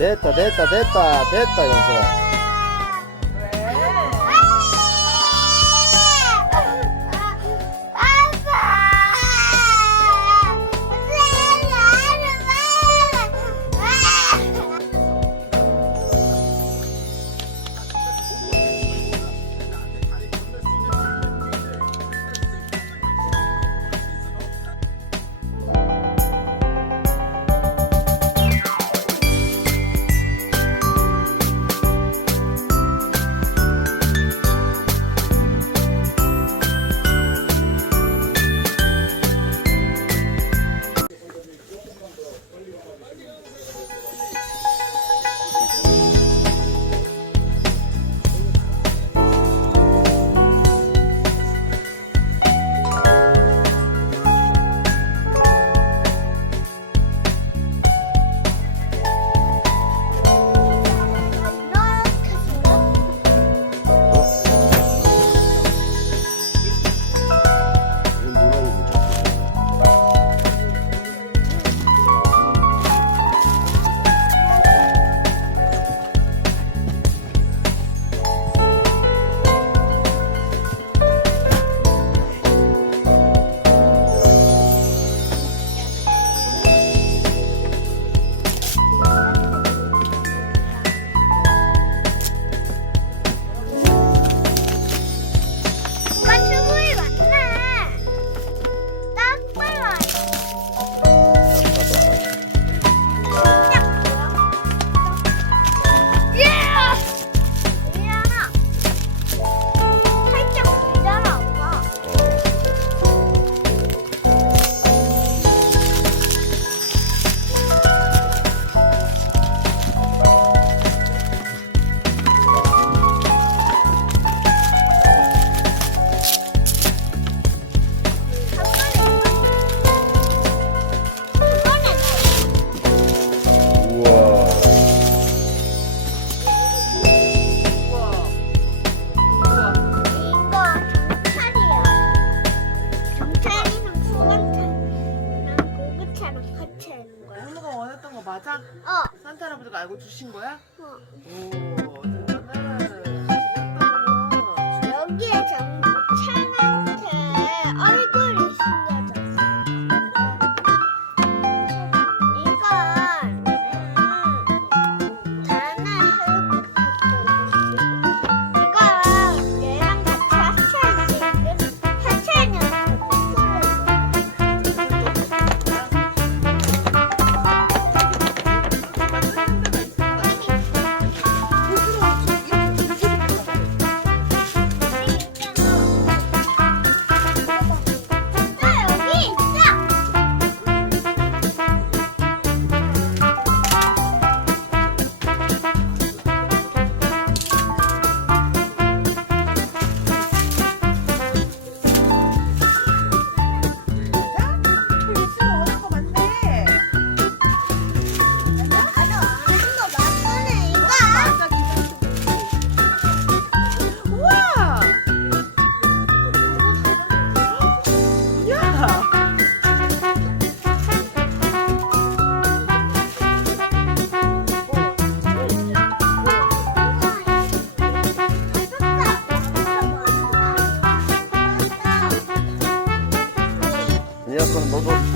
出た出た出た出た4 0 주신 거야? 어. 오. Deus, um bom